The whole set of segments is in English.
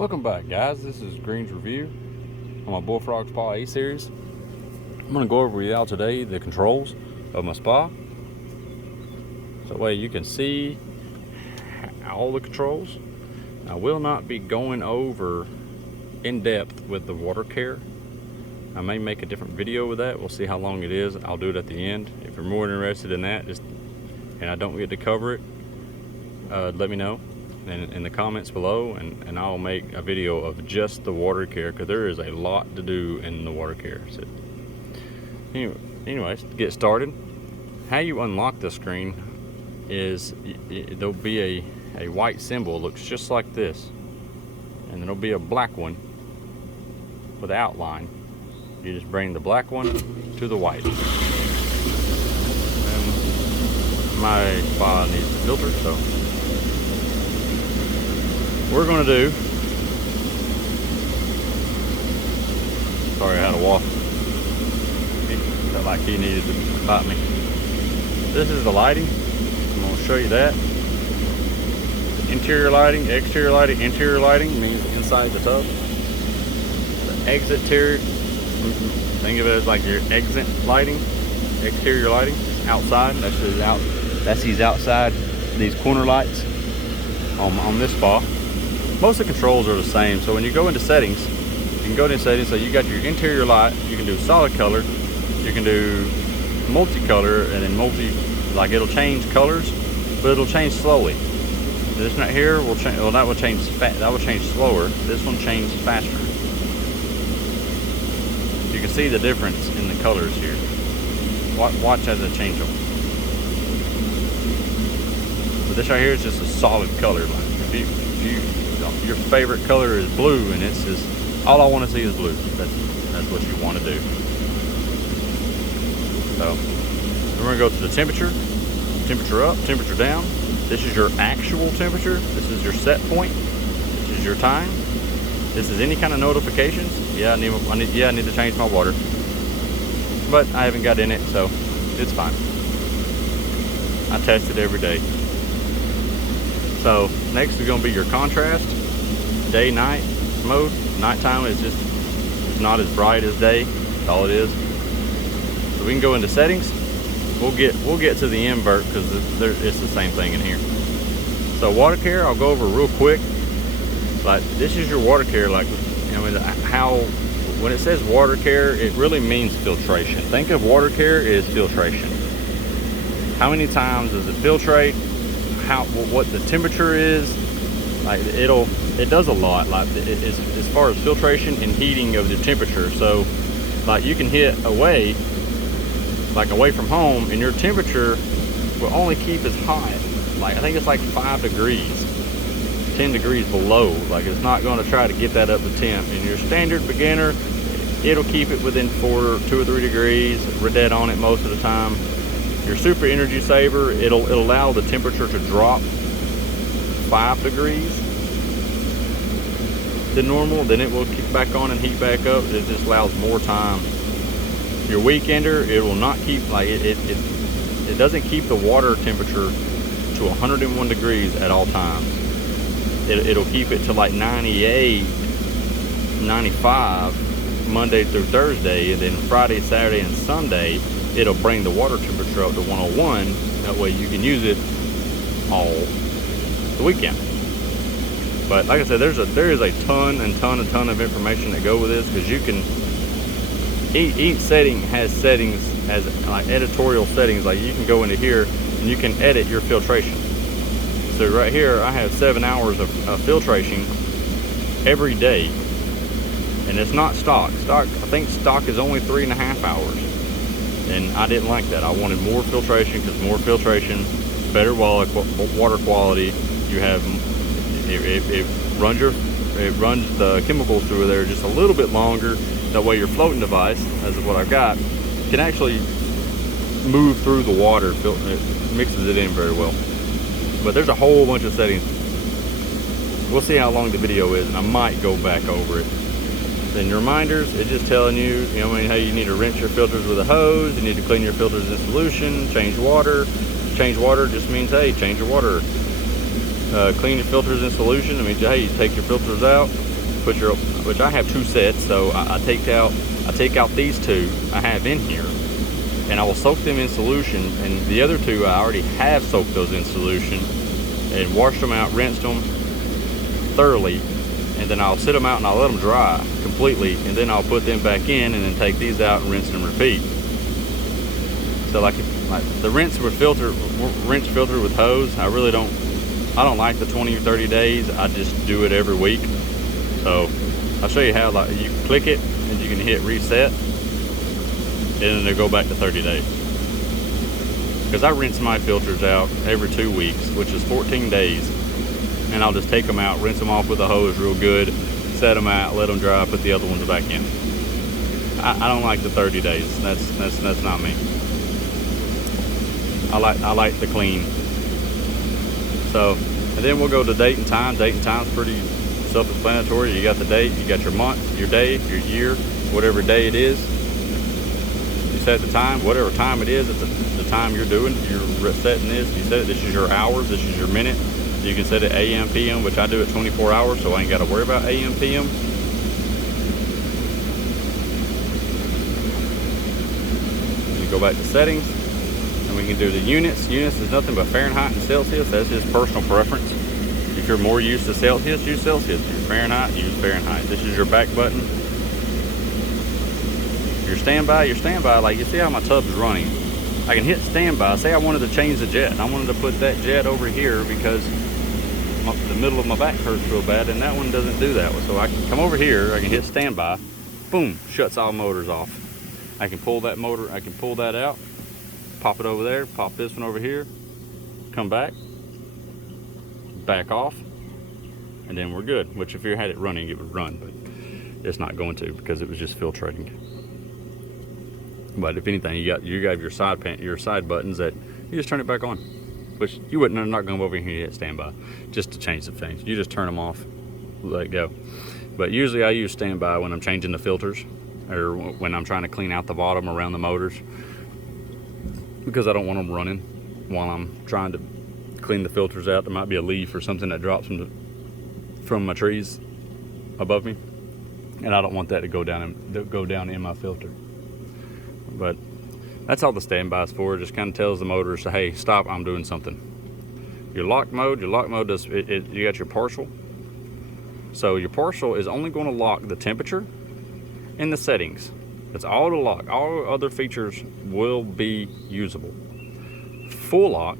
Welcome back, guys. This is Green's Review on my Bullfrog's Paw A series. I'm going to go over with y'all today the controls of my spa. So that way you can see all the controls. I will not be going over in depth with the water care. I may make a different video with that. We'll see how long it is. I'll do it at the end. If you're more interested in that, and I don't get to cover it, let me know in the comments below, and I'll make a video of just the water care, because there is a lot to do in the water care. So anyways, to get started, how you unlock the screen is there'll be a white symbol, looks just like this, and there'll be a black one with an outline. You just bring the black one to the white. And my spa needs a filter, so we're going to do, sorry, I had a walk. He felt like he needed to bite me. This is the lighting. I'm going to show you that. Interior lighting, exterior lighting. Interior lighting means inside the tub. The exit tier, think of it as like your exit lighting. Exterior lighting, outside. That's these outside, these corner lights on this spa. Most of the controls are the same. So when you go into settings, you can go into settings. So you got your interior light. You can do solid color. You can do multicolor, and then like it'll change colors, but it'll change slowly. This right here will change. Well, that will change slower. This one changes faster. You can see the difference in the colors here. Watch as it changes them. But this right here is just a solid color. Like your favorite color is blue, and it's just all I want to see is blue. That's what you want to do. So we're going to go to the temperature. Temperature up, temperature down. This is your actual temperature. This is your set point. This is your time. This is any kind of notifications. Yeah, I need to change my water, but I haven't got in it, so it's fine. I test it every day. So next is going to be your contrast, day-night mode. Nighttime is just not as bright as day. That's all it is. So we can go into settings. We'll get to the invert because it's the same thing in here. So water care, I'll go over real quick. Like, this is your water care. Like, when it says water care, it really means filtration. Think of water care as filtration. How many times does it filtrate? What the temperature is? Like, it does a lot. Like, as far as filtration and heating of the temperature. So, like, you can hit away from home, and your temperature will only keep as high. Like, I think it's like 5 degrees, 10 degrees below. Like, it's not going to try to get that up to temp. And your standard beginner, it'll keep it within 2 or 3 degrees. We're dead on it most of the time. Your super energy saver, it'll allow the temperature to drop 5 degrees than normal. Then it will kick back on and heat back up. It just allows more time. Your weekender, it will not keep, like, it doesn't keep the water temperature to 101 degrees at all times. It'll keep it to like 98, 95 Monday through Thursday, and then Friday, Saturday, and Sunday it'll bring the water temperature up to 101. That way you can use it all the weekend. But like I said, there is a ton of information that go with this, because you can, each setting has settings, has like editorial settings. Like, you can go into here and you can edit your filtration. So right here I have 7 hours of filtration every day, and it's not stock. I think stock is only 3.5 hours, and I didn't like that. I wanted more filtration, because more filtration, better water quality. You have it runs the chemicals through there just a little bit longer. That way your floating device, as of what I've got, can actually move through the water. It mixes it in very well. But there's a whole bunch of settings. We'll see how long the video is, and I might go back over it. Then your reminders, it's just telling you, hey, you need to rinse your filters with a hose. You need to clean your filters in solution. Change water. Change water just means, hey, change your water. Clean your filters in solution. I mean, hey, you take your filters out, put your, which I have 2 sets, so I take out these 2 I have in here, and I will soak them in solution, and the other 2 I already have soaked those in solution and washed them out, rinsed them thoroughly, and then I'll sit them out and I'll let them dry completely, and then I'll put them back in and then take these out and rinse and repeat. So like the rinse filter with hose, I don't like the 20 or 30 days. I just do it every week. So I'll show you how. Like, you click it and you can hit reset, and then it'll go back to 30 days. Because I rinse my filters out every 2 weeks, which is 14 days, and I'll just take them out, rinse them off with a hose real good, set them out, let them dry, put the other ones back in. I don't like the 30 days. That's not me. I like the clean. So, and then we'll go to date and time. Date and time's pretty self-explanatory. You got the date, you got your month, your day, your year, whatever day it is. You set the time, whatever time it is, it's the time you're doing. You're setting this. You set it. This is your hours. This is your minute. You can set it AM, PM, which I do at 24 hours, so I ain't got to worry about AM, PM. You go back to settings, and we can do the units. Units is nothing but Fahrenheit and Celsius. That's just personal preference. If you're more used to Celsius, use Celsius. If you're Fahrenheit, use Fahrenheit. This is your back button. Your standby, like you see how my tub's running. I can hit standby. Say I wanted to change the jet, and I wanted to put that jet over here because the middle of my back hurts real bad, and that one doesn't do that. So I can come over here, I can hit standby, boom, shuts all motors off. I can pull that motor, I can pull that out, pop it over there, pop this one over here, come back off, and then we're good. Which if you had it running, it would run, but it's not going to because it was just filtrating. But if anything, you got your side buttons that you just turn it back on, which you wouldn't. I'm not going to go over here and hit standby just to change the things. You just turn them off, let it go. But usually I use standby when I'm changing the filters or when I'm trying to clean out the bottom around the motors, because I don't want them running while I'm trying to clean the filters out. There might be a leaf or something that drops from my trees above me, and I don't want that to go down in my filter. But that's all the standby is for. It just kind of tells the motor, so, hey, stop, I'm doing something. Your lock mode does, you got your partial. So your partial is only going to lock the temperature and the settings. That's all to lock. All other features will be usable. Full lock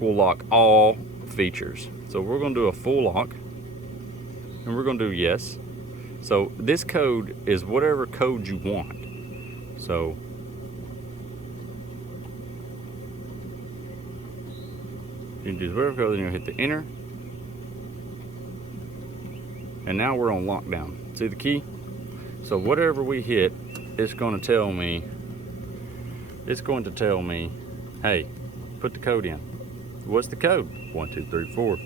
will lock all features. So we're going to do a full lock, and we're going to do yes. So this code is whatever code you want. So you can do whatever code, then you'll hit the enter. And now we're on lockdown. See the key? So whatever we hit, it's going to tell me, hey, put the code in. What's the code? 1, 2, 3, 4.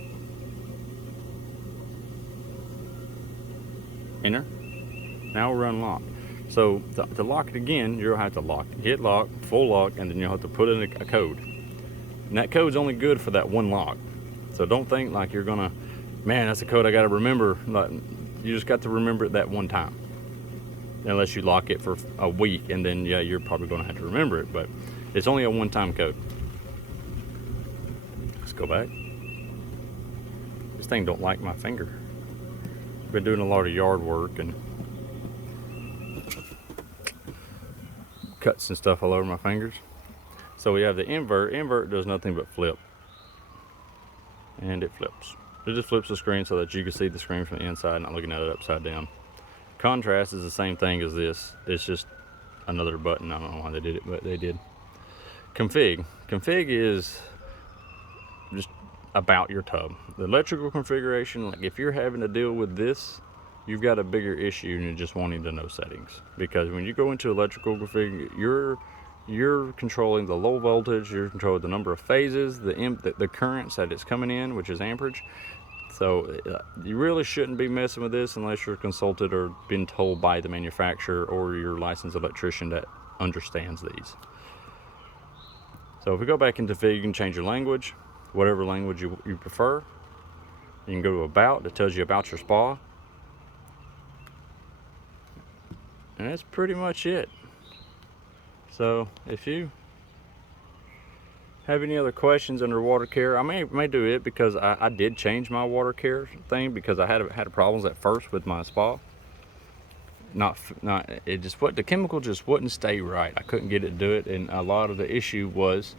Enter. Now we're unlocked. So to lock it again, you'll have to hit lock, full lock, and then you'll have to put in a code. And that code's only good for that one lock. So don't think like you're gonna, man, that's a code I gotta remember. Like, you just got to remember it that one time. Unless you lock it for a week, and then yeah, you're probably gonna have to remember it, but it's only a one-time code. Let's go back. This thing don't like my finger. Been doing a lot of yard work and cuts and stuff all over my fingers. So we have the invert. Invert does nothing but flip. And it flips. It just flips the screen so that you can see the screen from the inside, not looking at it upside down. Contrast is the same thing as this. It's just another button. I don't know why they did it, but they did. Config. Config is just about your tub. The electrical configuration, like if you're having to deal with this, you've got a bigger issue than just wanting to know settings. Because when you go into electrical config, you're controlling the low voltage, you're controlling the number of phases, the currents that it's coming in, which is amperage. So you really shouldn't be messing with this unless you're consulted or been told by the manufacturer or your licensed electrician that understands these. So if we go back into config, you can change your language, whatever language you prefer. You can go to about, that tells you about your spa. And that's pretty much it. So if you have any other questions under water care, I may do it, because I did change my water care thing because I had problems at first with my spa. Not it just what the chemical just wouldn't stay right. I couldn't get it to do it, and a lot of the issue was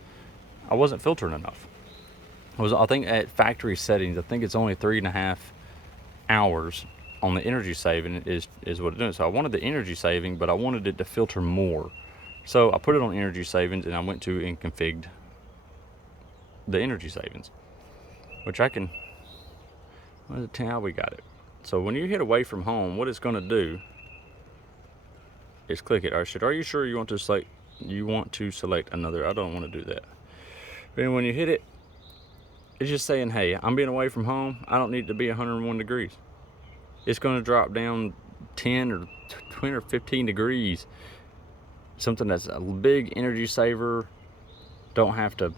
I wasn't filtering enough. I think at factory settings, I think it's only 3.5 hours on the energy saving is what it's doing. So I wanted the energy saving, but I wanted it to filter more. So I put it on energy savings, and I went to and configured the energy savings, which I can, how we got it. So when you hit away from home, what it's going to do is click it. Are you sure you want to select another? I don't want to do that. But when you hit it, it's just saying, hey, I'm being away from home. I don't need it to be 101 degrees. It's going to drop down 10 or 20 or 15 degrees. Something that's a big energy saver. I don't have to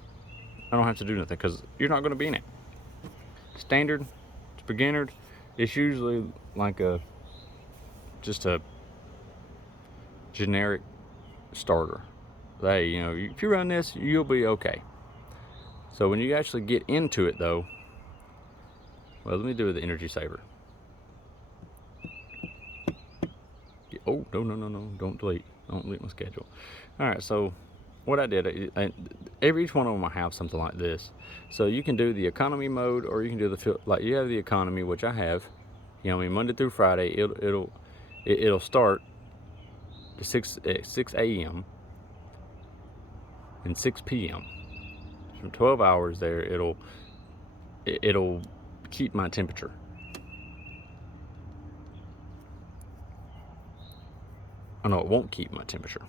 do nothing, because you're not going to be in it. Standard, it's beginner. It's usually like just a generic starter. Hey, if you run this, you'll be okay. So when you actually get into it, though, well, let me do the energy saver. Oh, no, don't delete my schedule. All right, so what I did, each one of them I have something like this. So you can do the economy mode, or you can do like you have the economy, which I have. Monday through Friday, it'll start at 6 a.m. and 6 p.m. From 12 hours there, it'll keep my temperature. Oh no, it won't keep my temperature.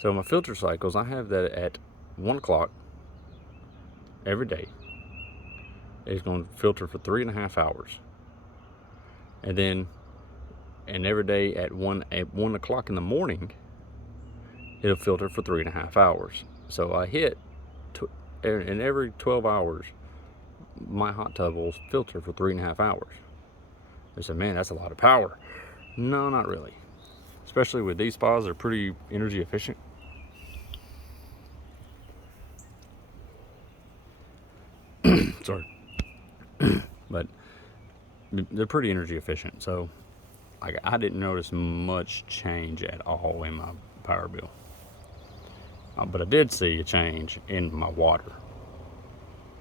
So my filter cycles, I have that at 1 o'clock every day. It's going to filter for 3.5 hours. And every day at 1 o'clock in the morning, it'll filter for 3.5 hours. So I hit, and every 12 hours, my hot tub will filter for 3.5 hours. They said, man, that's a lot of power. No, not really. Especially with these spas, they're pretty energy efficient. Sorry. But they're pretty energy efficient. So I didn't notice much change at all in my power bill. But I did see a change in my water.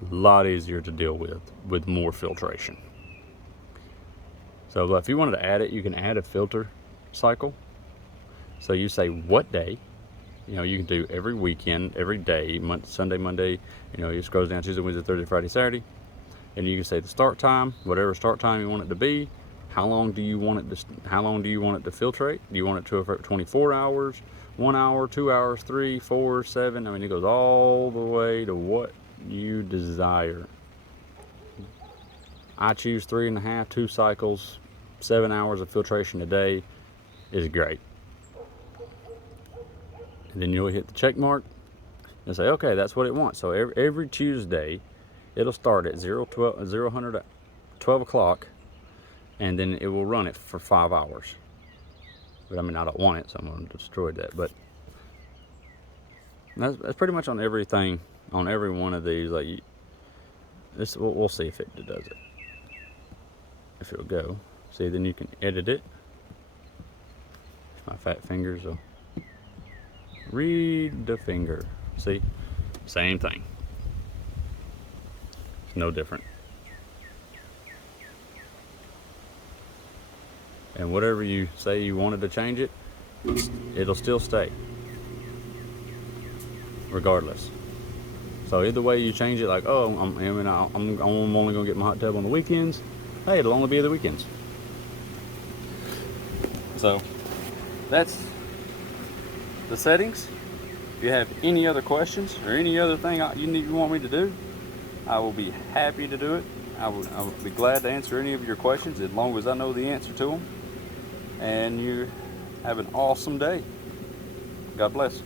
A lot easier to deal with more filtration. So if you wanted to add it, you can add a filter cycle. So you say what day, you can do every weekend, every day, Sunday, Monday, it scrolls down Tuesday, Wednesday, Thursday, Friday, Saturday. And you can say the start time, whatever start time you want it to be. How long do you want it to filtrate? Do you want it to for 24 hours, 1 hour, 2 hours, 3, 4, 7? It goes all the way to what you desire. I choose 3.5, 2 cycles, 7 hours of filtration a day is great. And then you'll hit the check mark and say, okay, that's what it wants. So every Tuesday, it'll start at 12 o'clock, and then it will run it for 5 hours. But I don't want it, so I'm going to destroy that. But that's pretty much on everything, on every one of these. We'll see if it does it. If it'll go. See, then you can edit it. My fat fingers will read the finger. See, same thing. It's no different. And whatever you say you wanted to change it, it'll still stay, regardless. So either way you change it, like, oh, I'm only gonna get my hot tub on the weekends. Hey, it'll only be the weekends. So that's the settings. If you have any other questions or any other thing you want me to do, I will be happy to do it. I will be glad to answer any of your questions as long as I know the answer to them. And you have an awesome day. God bless.